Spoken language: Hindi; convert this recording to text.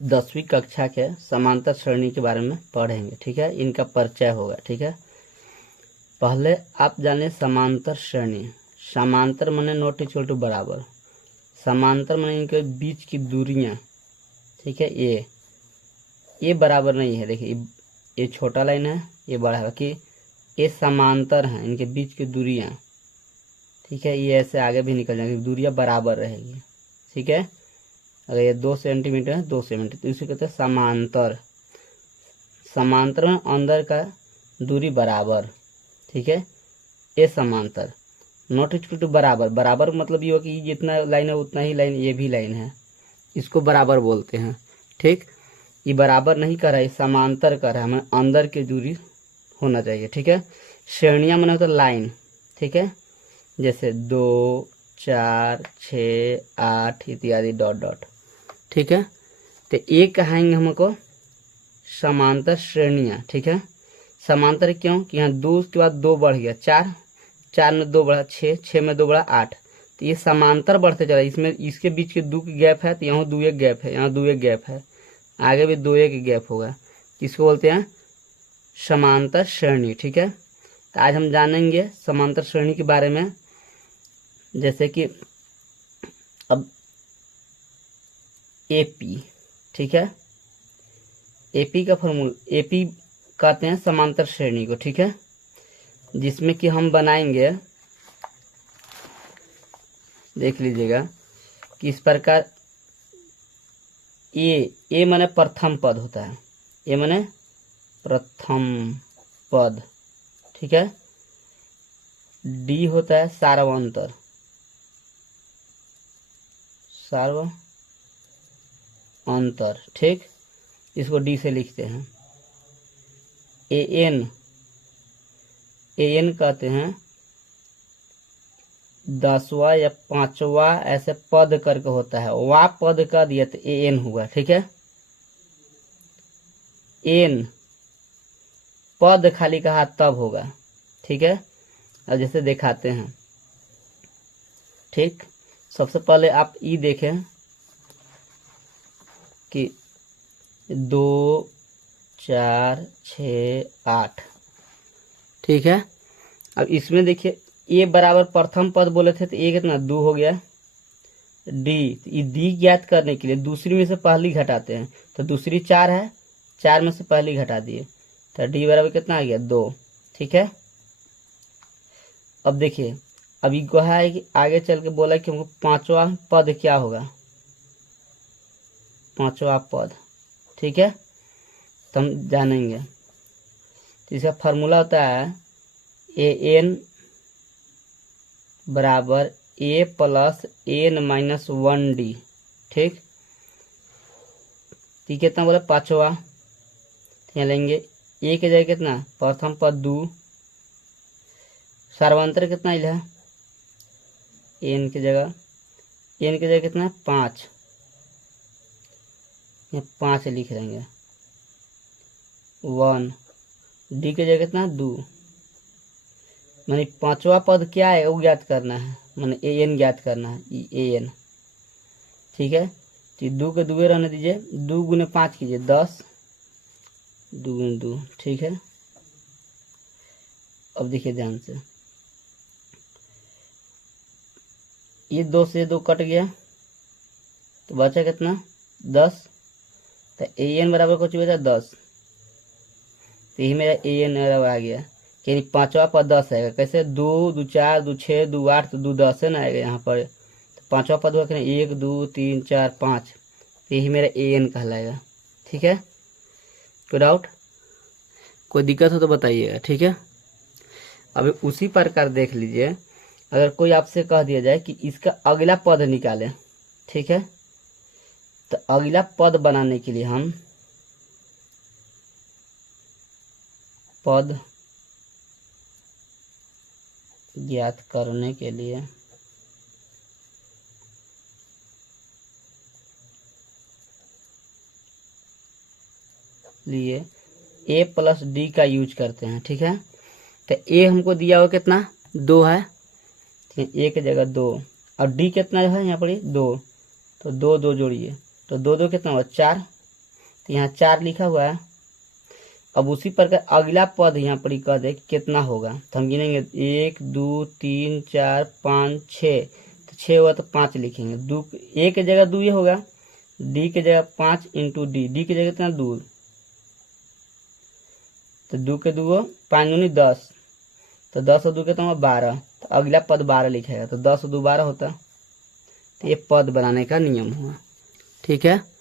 10वीं कक्षा के समांतर श्रेणी के बारे में पढ़ेंगे। ठीक है, इनका परिचय होगा। ठीक है, पहले आप जाने समांतर श्रेणी। समांतर माने नॉट इक्वल टू बराबर। समांतर माने इनके बीच की दूरियां। ठीक है, ये बराबर नहीं है। देखिए ये छोटा लाइन है, ये बड़ा है, कि ये समांतर है, इनके बीच की दूरियां। ठीक है, ये ऐसे आगे भी निकल जाएंगे, दूरियां बराबर रहेगी। ठीक है, अगर ये 2 सेंटीमीटर है, 2 सेंटीमीटर, तो इसे कहते हैं समांतर। समांतर में अंदर का दूरी बराबर। ठीक है, ये समांतर। नॉट इक्वल टू बराबर। बराबर मतलब ये हो कि जितना लाइन है उतना ही लाइन ये भी लाइन है, इसको बराबर बोलते हैं। ठीक, ये बराबर नहीं कर रहा है, समांतर कर रहा है, हमें अंदर की दूरी होना चाहिए। ठीक है, श्रेणियां माने तो लाइन। ठीक है, जैसे 2, 4, 6, 8 इत्यादि डॉट डॉट। ठीक है, तो ये कहेंगे हमको समांतर श्रेणियां। ठीक है, समांतर क्यों कि यहाँ 2 के बाद 2 बढ़ गया, 4, 4 में 2 बढ़ा 6, 6 में 2 बढ़ा 8, तो ये समांतर बढ़ते चला। इसमें इसके बीच के 2 की गैप है, तो यहाँ 2 एक गैप है, यहाँ 2 एक गैप है, आगे भी 2 एक गैप होगा। इसको बोलते हैं समांतर श्रेणी। ठीक है, तो आज हम जानेंगे समांतर श्रेणी के बारे में। जैसे कि अब एपी। ठीक है, एपी का फॉर्मूला, एपी कहते हैं समांतर श्रेणी को। ठीक है, जिसमें कि हम बनाएंगे, देख लीजिएगा कि इस प्रकार ए माने प्रथम पद होता है, ए माने प्रथम पद। ठीक है, डी होता है सार्वंतर, सार्वंतर। ठीक, इसको डी से लिखते हैं। एन कहते हैं 10वां या 5वां ऐसे पद करके होता है, वा पद का दिया तो एन हुआ। ठीक है, एन पद खाली कहा तब होगा। ठीक है, अब जैसे दिखाते हैं। ठीक, सबसे पहले आप ई देखें कि 2, 4, 6, 8। ठीक है, अब इसमें देखिए ए बराबर प्रथम पद बोले थे, तो ए कितना 2 हो गया। डी, डी ज्ञात करने के लिए दूसरी में से पहली घटाते हैं, तो दूसरी 4 है, 4 में से पहली घटा दिए, तो डी बराबर कितना आ गया 2। ठीक है, अब देखिए अभी कहा है कि आगे चल के बोला कि हमको 5वां पद क्या होगा, 5वां पद। ठीक है, तो हम जानेंगे। तो इसका फार्मूला होता है ए एन बराबर ए प्लस एन माइनस 1 डी। ठीक, तो कितना बोला 5वां, यहाँ लेंगे ए के जगह कितना प्रथम पद 2, सार्वंतर कितना है एन की जगह कितना 5, यहाँ 5 लिख देंगे 1, डी के जगह कितना 2, माने 5वां पद क्या है वो ज्ञात करना है, माने ए एन ज्ञात करना है, ए एन। ठीक है, तो 2 के 2 रहने दीजिए, 2 गुने 5 कीजिए 10, 2 गुने 2। ठीक है, अब देखिए ध्यान से, ये 2 से 2 कट गया, तो बचा कितना 10, तो ए एन बराबर कुछ बचा 10, तो यही मेरा ए एन आ गया। यानी 5वां पद 10 आएगा। कैसे 2, 2, 4, 2, 6, 2, 8, तो 2, 10 है ना आएगा यहाँ पर। तो 5वां पद हुआ 1, 2, 3, 4, 5, तो यही मेरा ए एन कहलाएगा। ठीक है, कोई डाउट, कोई दिक्कत हो तो बताइएगा। ठीक है, अभी उसी प्रकार देख लीजिए, अगर कोई आपसे कह दिया जाए कि इसका अगला पद निकालें। ठीक है, तो अगला पद बनाने के लिए हम पद ज्ञात करने के लिए ए प्लस डी का यूज करते हैं। ठीक है, तो ए हमको दिया हुआ कितना 2 है, ए की जगह 2, और डी कितना है यहाँ पर 2, तो 2 2 जोड़िए, तो 2 2 कितना हुआ 4, तो यहाँ 4 लिखा हुआ है। अब उसी प्रकार अगला पद यहाँ पर ही कह दे कि कितना होगा, तो हम गिनेंगे 1 2 3 4 5 6, तो 6 हुआ तो 5 लिखेंगे। दो ए की जगह 2 ये होगा, डी की जगह 5 इंटू डी की जगह कितना 2, तो 2 के 2 5 दूनी 10, तो 10 और 2 के तो 12, तो अगला पद 12 लिखेगा, तो 10 और 2 12 होता। तो ये पद बनाने का नियम हुआ। ठीक है।